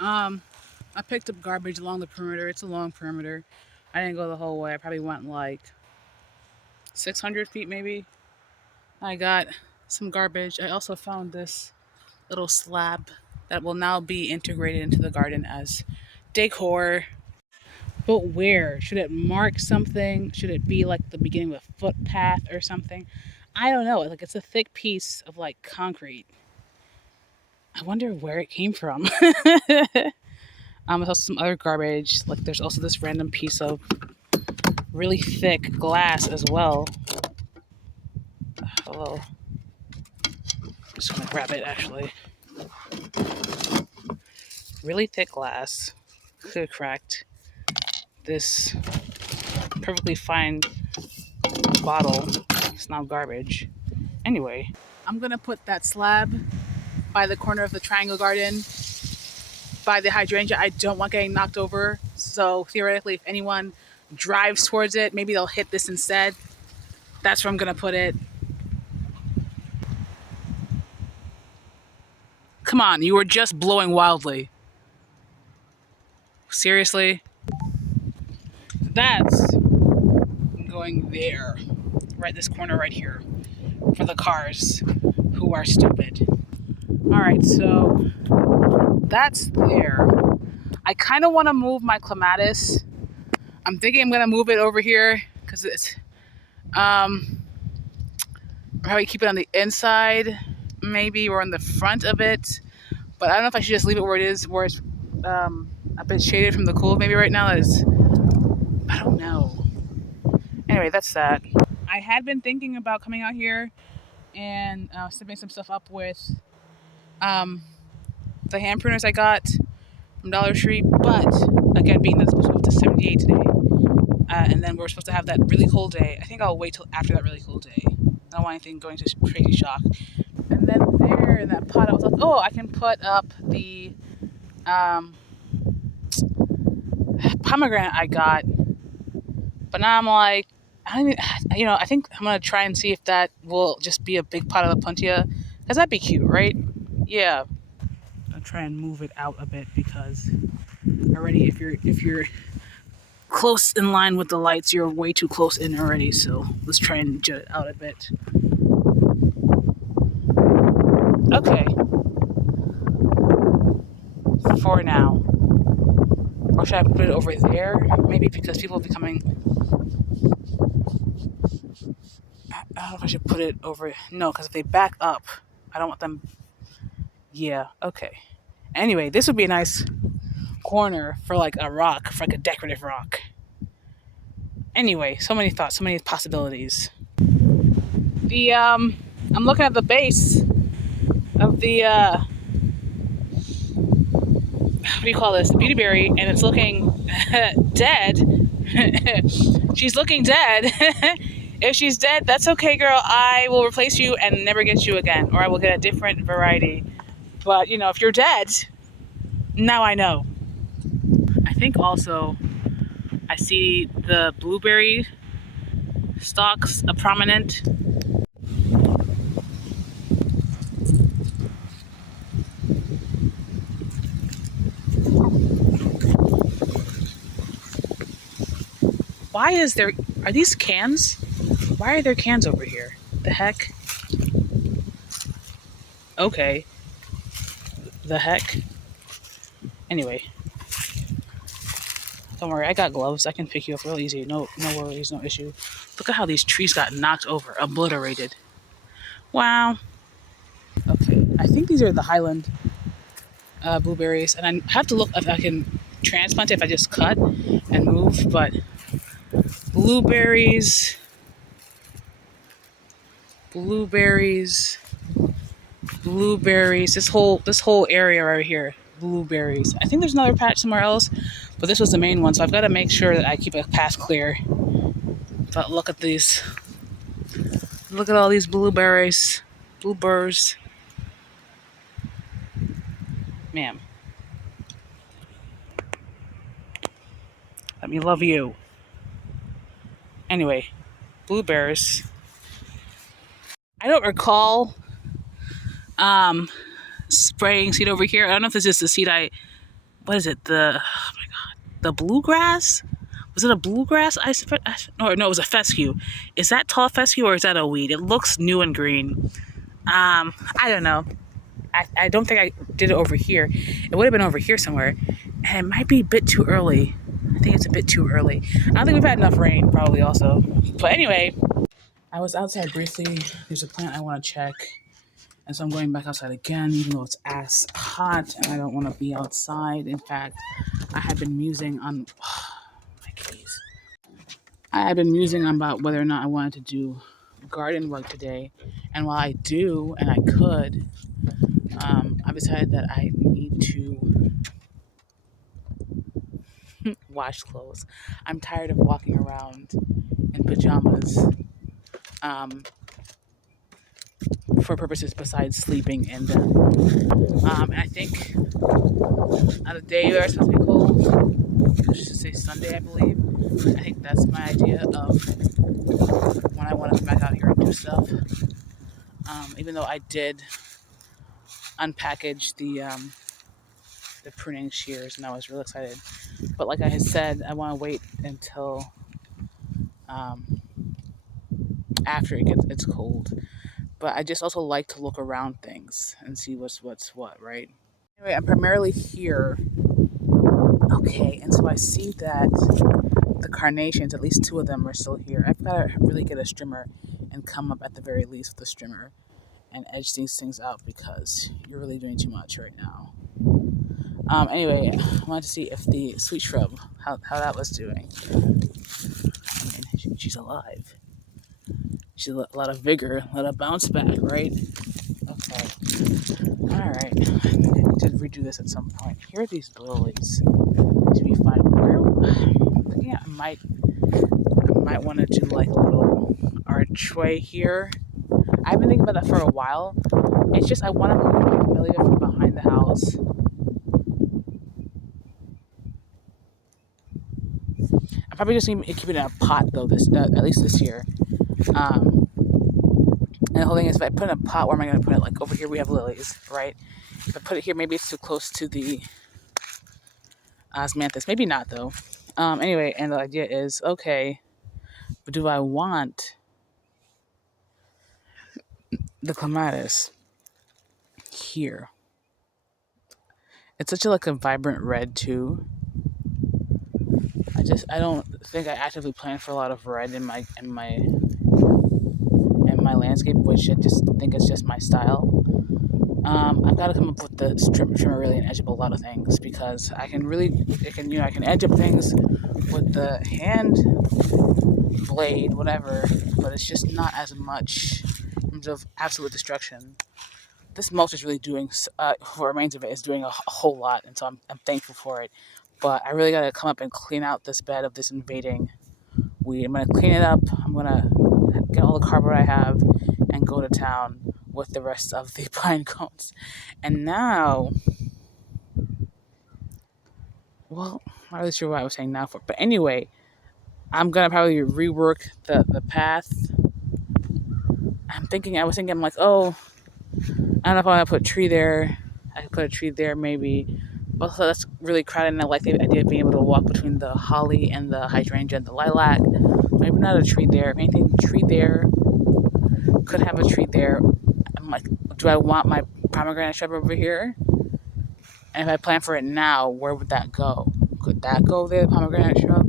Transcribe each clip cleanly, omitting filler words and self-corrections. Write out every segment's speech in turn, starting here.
I picked up garbage along the perimeter. It's a long perimeter. I didn't go the whole way. I probably went like 600 feet maybe. I got some garbage. I also found this little slab that will now be integrated into the garden as decor. But where? Should it mark something? Should it be like the beginning of a footpath or something? I don't know. Like it's a thick piece of like concrete. I wonder where it came from. There's also some other garbage. Like there's also this random piece of really thick glass as well. Hello. I'm just gonna grab it actually. Really thick glass. Could have cracked. This perfectly fine bottle. It's now garbage. Anyway, I'm gonna put that slab by the corner of the triangle garden by the hydrangea. I don't want getting knocked over. So theoretically, if anyone drives towards it, maybe they'll hit this instead. That's where I'm gonna put it. Come on, you were just blowing wildly. Seriously? That's going there. Right this corner right here. For the cars who are stupid. Alright, so that's there. I kind of want to move my clematis. I'm thinking I'm going to move it over here because it's probably keep it on the inside maybe or on the front of it. But I don't know if I should just leave it where it is, where it's a bit shaded from the cold maybe right now. I don't know. Anyway, that's that. I had been thinking about coming out here and setting some stuff up with the hand pruners I got from Dollar Tree, but again, being that it's supposed to go up to 78 today, and then we're supposed to have that really cold day, I think I'll wait till after that really cold day. I don't want anything going to crazy shock. And then there in that pot, I was like, oh, I can put up the pomegranate I got. But now I'm like, I think I'm going to try and see if that will just be a big pot of Opuntia, because that'd be cute, right? Yeah. I'll try and move it out a bit because already if you're close in line with the lights, you're way too close in already, so let's try and jet it out a bit. Okay. For now. Or should I put it over there? Maybe because people will be coming. I don't know if I should put it over. No, because if they back up, I don't want them. Yeah, okay. Anyway, this would be a nice corner for like a rock, for like a decorative rock. Anyway, so many thoughts, so many possibilities. I'm looking at the base of the what do you call this? The beautyberry, and it's looking dead. She's looking dead. If she's dead, that's okay, girl. I will replace you and never get you again, or I will get a different variety. But if you're dead, now I know. I think also I see the blueberry stalks a prominent. Why are these cans? Why are there cans over here? The heck? Okay. The heck? Anyway. Don't worry, I got gloves. I can pick you up real easy. No worries, no issue. Look at how these trees got knocked over, obliterated. Wow. Okay, I think these are the Highland blueberries, and I have to look if I can transplant it if I just cut and move, but blueberries, this whole area right here, blueberries. I think there's another patch somewhere else, but this was the main one, so I've got to make sure that I keep a path clear. But look at these. Look at all these blueberries. Bluebirds. Ma'am. Let me love you. Anyway, blueberries. I don't recall spraying seed over here. I don't know if this is the seed I what is it? The bluegrass? Was it a bluegrass? No, it was a fescue. Is that tall fescue or is that a weed? It looks new and green. I don't know. I don't think I did it over here. It would have been over here somewhere. And it might be a bit too early. I think it's a bit too early. I don't think we've had enough rain, probably also. But anyway, I was outside briefly. There's a plant I want to check. And so I'm going back outside again, even though it's ass hot and I don't want to be outside. In fact, I had been musing on my keys. I had been musing about whether or not I wanted to do garden work today. And while I do, and I could, I've decided that I need to wash clothes. I'm tired of walking around in pajamas for purposes besides sleeping in them. And I think on a day where it's supposed to be cold, I should say Sunday, I believe. I think that's my idea of when I want to come back out here and do stuff. Even though I did unpackage the pruning shears and I was real excited. But like I had said, I want to wait until after it's cold. But I just also like to look around things and see what's what, right? Anyway, I'm primarily here. Okay, and so I see that the carnations, at least two of them, are still here. I've got to really get a strimmer and come up at the very least with a strimmer and edge these things out because you're really doing too much right now. Anyway, I wanted to see if the sweet shrub, how that was doing. I mean, she's alive. She's a lot of vigor, a lot of bounce back, right? Okay. All right. I need to redo this at some point. Here are these lilies. To be fine. Yeah, I might want to do like a little archway here. I've been thinking about that for a while. It's just I want to move my camellia from behind the house. I'm probably just going to keep it in a pot though. At least this year. And the whole thing is, if I put it in a pot, where am I going to put it? Like over here, we have lilies, right? If I put it here, maybe it's too close to the osmanthus. Maybe not though. Anyway, and the idea is, okay, but do I want the clematis here? It's such a vibrant red too. I don't think I actively plan for a lot of red in my landscape, which I just think is just my style. I've got to come up with the trimmer really and edge up a lot of things because I can edge up things with the hand blade, whatever, but it's just not as much in terms of absolute destruction. This mulch is really doing, what remains of it is doing a whole lot, and so I'm thankful for it. But I really got to come up and clean out this bed of this invading weed. I'm going to clean it up. I'm going to get all the cardboard I have and go to town with the rest of the pine cones. And now, well, I'm not really sure what I was saying now for. But anyway, I'm going to probably rework the path. I was thinking, I'm like, oh, I don't know if I want to put a tree there. I could put a tree there maybe. But also that's really crowded, and I like the idea of being able to walk between the holly and the hydrangea and the lilac. Maybe not a tree there. If anything, tree there. Could have a tree there. I'm like, do I want my pomegranate shrub over here? And if I plan for it now, where would that go? Could that go there, the pomegranate shrub?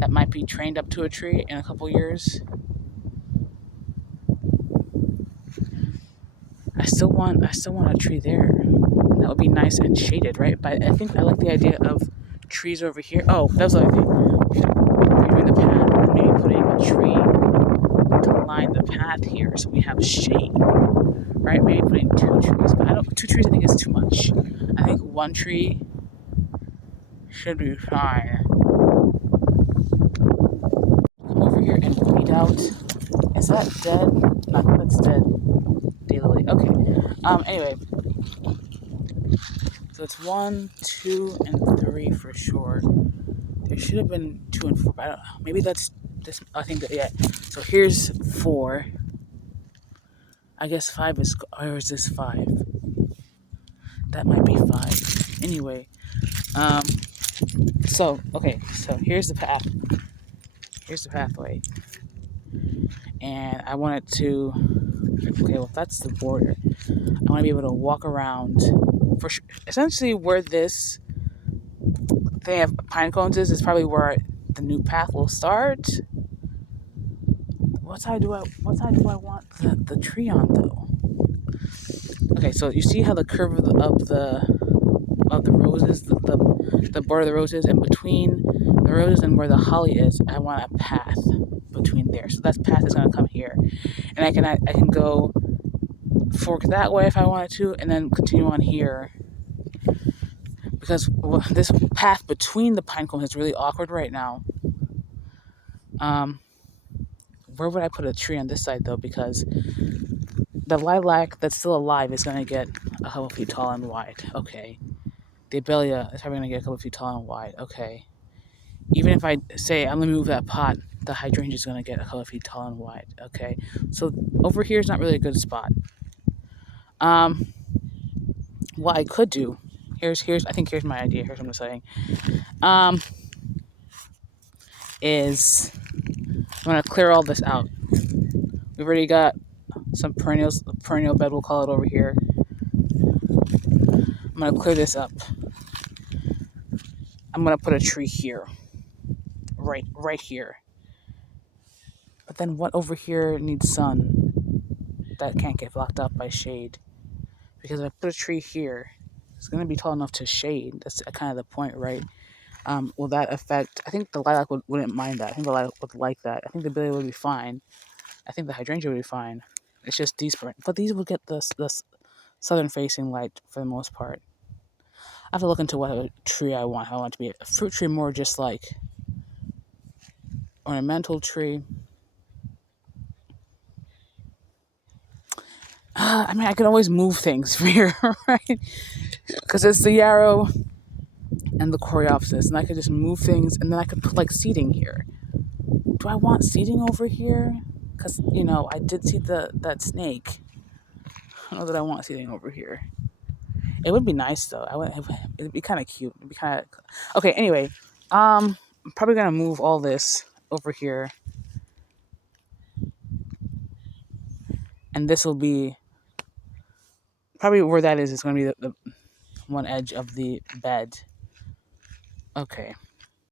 That might be trained up to a tree in a couple years. I still want a tree there. That would be nice and shaded, right? But I think I like the idea of trees over here. Oh, that was the other thing. Redoing the path and maybe putting a tree to line the path here so we have shade, right? Maybe putting two trees. But 2 trees I think is too much. I think 1 tree should be fine. Come over here and weed out. Is that dead? No, I think that's dead. Daylily. Okay. Anyway. So it's 1, 2, and 3 for sure. There should have been 2 and 4, but I don't know. Maybe that's this. I think that, yeah. So here's 4. I guess 5 is, or is this 5? That might be 5. Anyway, Um, so okay, so here's the path. Here's the pathway, and I wanted to. Okay, well that's the border. I want to be able to walk around. For sure, essentially where this thing of pine cones is probably where the new path will start. What side do I want the tree on though? Okay, so you see how the curve of the roses, the border of the roses, and between the roses and where the holly is, I want a path between there. So that path is gonna come here, and I can go fork that way if I wanted to, and then continue on here because this path between the pine cones is really awkward right now. Um, where would I put a tree on this side though? Because the lilac that's still alive is gonna get a couple feet tall and wide. Okay. The Abelia is probably gonna get a couple feet tall and wide. Okay. Even if I say I'm gonna move that pot, the hydrangea is gonna get a couple feet tall and wide. Okay. So over here is not really a good spot. Um, what I could do, here's my idea. Here's what I'm saying. Um, is I'm gonna clear all this out. We've already got some perennial bed, we'll call it over here. I'm gonna clear this up. I'm gonna put a tree here, right here. But then what over here needs sun that can't get blocked out by shade? Because if I put a tree here, it's gonna be tall enough to shade. That's kind of the point, right? Will that affect? I think the lilac wouldn't mind that. I think the lilac would like that. I think the billy would be fine. I think the hydrangea would be fine. It's just these, but these would get the southern facing light for the most part. I have to look into what tree I want. I want it to be a fruit tree, more just like ornamental tree. I mean, I can always move things from here, right? Because it's the yarrow and the coreopsis, and I could just move things, and then I could put like seating here. Do I want seating over here? Because I did see that snake. I don't know that I want seating over here. It would be nice though. It'd be kind of cute. It'd be kind of okay. Anyway, I'm probably gonna move all this over here, and this will be probably where that is. Is going to be the one edge of the bed. Okay.